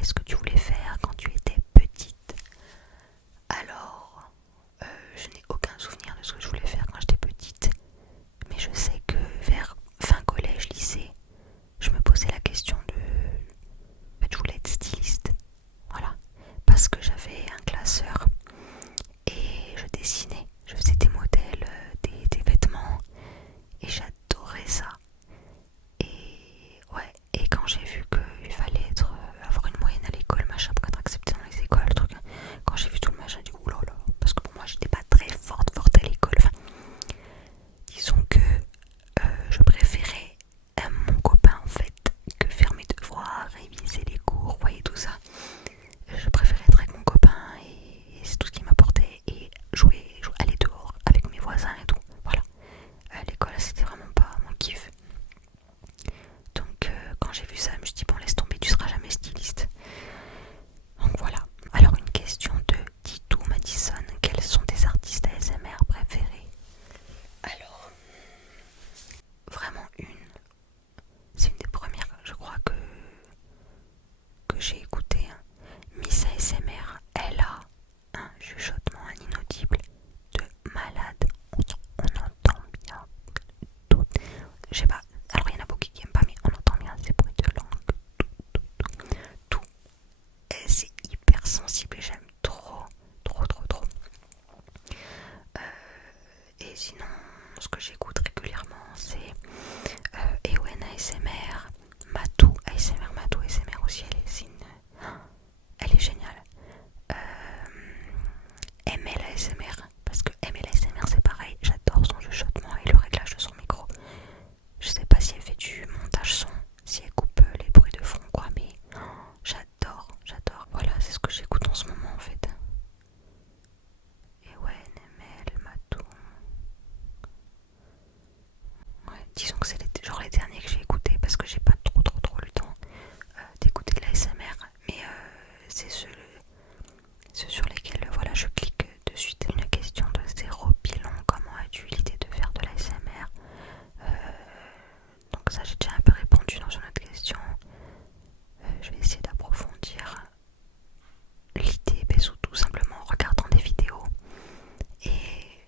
qu'est-ce que tu voulais faire quand tu étais petite? Alors, je n'ai aucun souvenir de ce que je voulais faire quand j'étais petite, mais je sais que vers fin collège, lycée, je me posais la question de... En fait, je voulais être styliste, voilà, parce que j'avais un classeur et je dessinais, je faisais des modèles, des vêtements, et j'adorais ça. Et ouais, et quand j'ai vu qu'il fallait avoir une moyenne à l'école, machin, pour être accepté dans les écoles, truc, quand j'ai vu tout le machin, j'ai dit oulala, parce que pour moi j'étais pas très forte à l'école. Enfin, disons que je préférais mon copain en fait que faire mes devoirs, réviser les cours, voyez tout ça. Je préférais être avec mon copain et c'est tout ce qui m'apportait, et aller dehors avec mes voisins et tout. Voilà. L'école c'était vraiment pas mon kiff. Donc quand j'ai vu ça, je me suis dit bon, laisse tomber, tu seras jamais styliste. Donc voilà. Alors une question de Titou Madison, quels sont tes artistes ASMR préférés? Alors, vraiment c'est une des premières, je crois que j'ai écouté. Miss ASMR, elle a un chuchotement inaudible de malade. On entend bien tout. Je sais pas, alors il y en a beaucoup qui aiment pas, mais on entend bien ces bruits de langue, tout. Et c'est hyper sensible et j'aime trop. Et sinon, ce que j'écoute régulièrement, c'est Ewen ASMR, Matou ASMR, Matou ASMR aussi, elle est géniale. ML ASMR, parce que ML ASMR c'est pareil, j'adore son chuchotement et le réglage de son micro. Je sais pas si elle fait du montage son, si elle coupe les bruits de fond quoi, mais j'adore. Voilà, c'est ce que j'écoute en ce moment en fait. Et ouais, ML, Matou. Ouais, disons que c'est genre les derniers que j'ai écoutés parce que j'ai pas trop le temps d'écouter de l'ASMR, mais c'est ceux sur lesquels voilà, je clique de suite. Une question de zéro bilan, comment as-tu eu l'idée de faire de l'ASMR? Donc ça j'ai déjà un peu répondu dans une autre question. Je vais essayer d'approfondir l'idée, ou tout simplement en regardant des vidéos. Et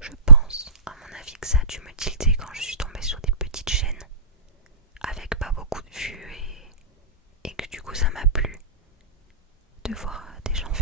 je pense, à mon avis, que ça a dû me tilter quand je suis tombée sur des petites chaînes avec pas beaucoup de vues, et que du coup ça m'a plu de voir des gens